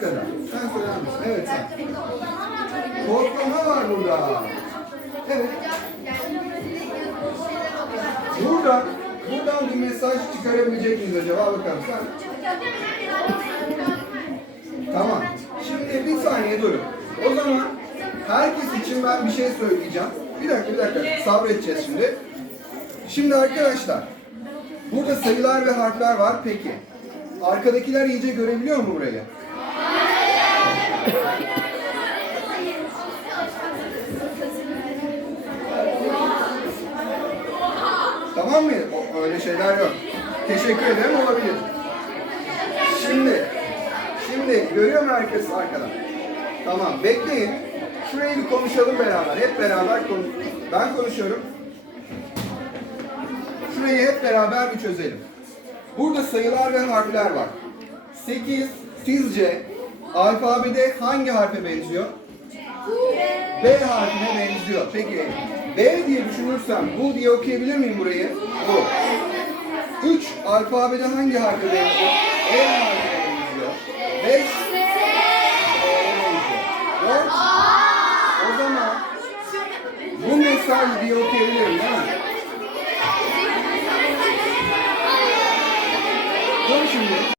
kadar. Sen söyler misin? Evet sen. Kodlama var burada. Evet. Burada, buradan bir mesaj çıkarabilecek miyiz acaba? Bakalım sen. Tamam. Şimdi bir saniye durun. O zaman herkes için ben bir şey söyleyeceğim. Bir dakika, bir dakika. Sabredeceğiz şimdi. Şimdi arkadaşlar, burada sayılar ve harfler var. Peki, arkadakiler iyice görebiliyor mu burayı? Tamam mı? O, öyle şeyler yok. Teşekkür ederim olabilir. Şimdi, şimdi görüyor mu herkes arkadan? Tamam, bekleyin. Şurayı bir konuşalım beraber. Hep beraber konuş. Ben konuşuyorum. Şurayı hep beraber bir çözelim. Burada sayılar ve harfler var. 8 sizce alfabede hangi harfe benziyor? B harfine benziyor. Peki B diye düşünürsem bu diye okuyabilir miyim burayı? Bu. 3 alfabede hangi harfe benziyor? E harfine benziyor. 5 4 e O zaman bu mesaj diye okuyabilirim değil mi? Dur şimdi.